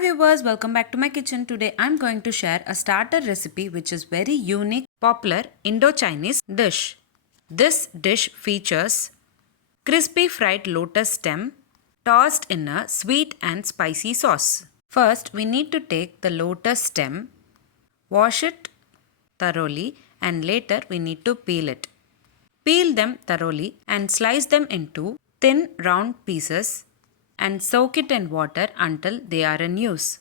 viewers, welcome back to my kitchen. Today I'm going to share a starter recipe which is very unique, popular Indo-Chinese dish. This dish features crispy fried lotus stem tossed in a sweet and spicy sauce. First, we need to take the lotus stem, wash it thoroughly, and later we need to peel it. Peel them thoroughly and slice them into thin round pieces and soak it in water until they are in use.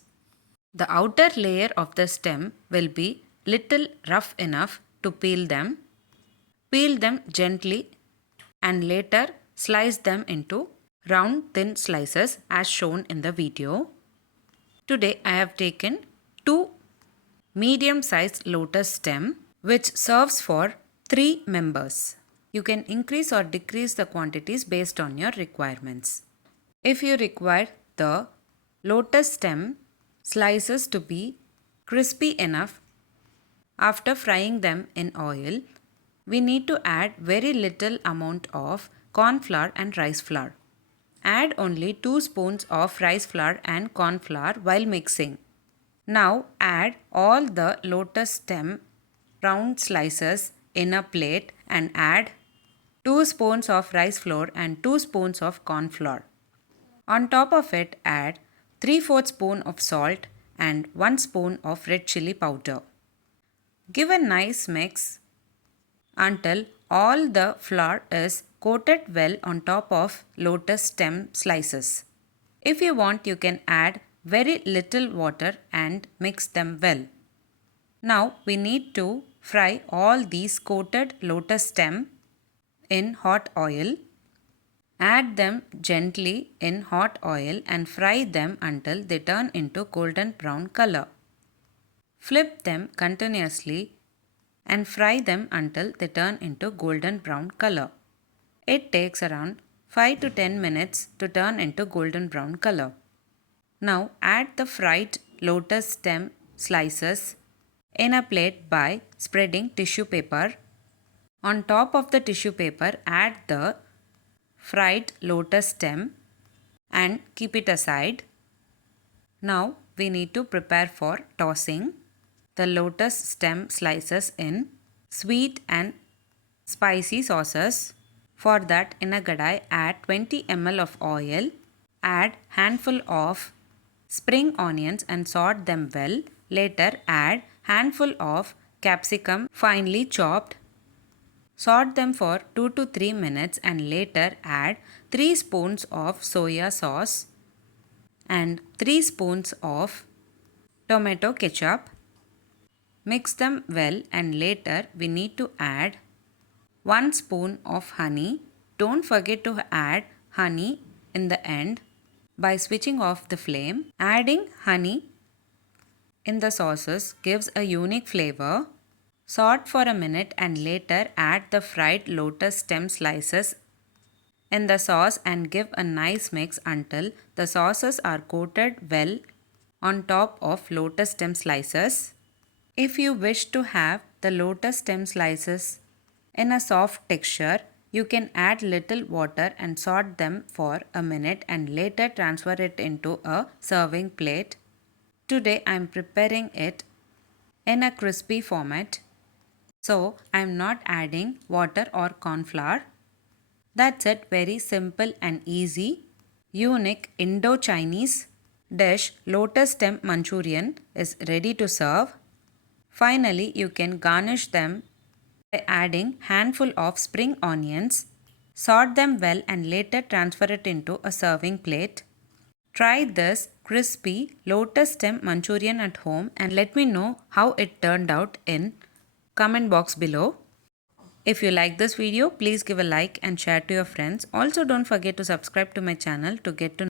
The outer layer of the stem will be little rough enough to peel them. Peel them gently and later slice them into round thin slices as shown in the video. Today I have taken 2 medium-sized lotus stem which serves for 3 members. You can increase or decrease the quantities based on your requirements. If you require the lotus stem slices to be crispy enough after frying them in oil, we need to add very little amount of corn flour and rice flour. Add only 2 spoons of rice flour and corn flour while mixing. Now add all the lotus stem round slices in a plate and add 2 spoons of rice flour and 2 spoons of corn flour. On top of it, add 3/4 spoon of salt and 1 spoon of red chili powder. Give a nice mix until all the flour is coated well on top of lotus stem slices. If you want, you can add very little water and mix them well. Now we need to fry all these coated lotus stem in hot oil. Add them gently in hot oil and fry them until they turn into golden brown color. Flip them continuously and fry them until they turn into golden brown color. It takes around 5 to 10 minutes to turn into golden brown color. Now add the fried lotus stem slices in a plate by spreading tissue paper. On top of the tissue paper, add the fried lotus stem and keep it aside. Now we need to prepare for tossing the lotus stem slices in sweet and spicy sauces. For that, in a kadai, add 20 ml of oil. Add handful of spring onions and salt them well. Later add handful of capsicum finely chopped. Saute them for 2 to 3 minutes and later add 3 spoons of soya sauce and 3 spoons of tomato ketchup. Mix them well and later we need to add 1 spoon of honey. Don't forget to add honey in the end by switching off the flame. Adding honey in the sauces gives a unique flavor. Saute for a minute and later add the fried lotus stem slices in the sauce and give a nice mix until the sauces are coated well on top of lotus stem slices. If you wish to have the lotus stem slices in a soft texture, you can add little water and saute them for a minute and later transfer it into a serving plate. Today I am preparing it in a crispy format. So, I am not adding water or corn flour. That's it, very simple and easy. Unique Indo-Chinese dish Lotus Stem Manchurian is ready to serve. Finally, you can garnish them by adding handful of spring onions. Saute them well and later transfer it into a serving plate. Try this crispy Lotus Stem Manchurian at home and let me know how it turned out in comment box below. If you like this video, please give a like and share to your friends. Also, don't forget to subscribe to my channel to get to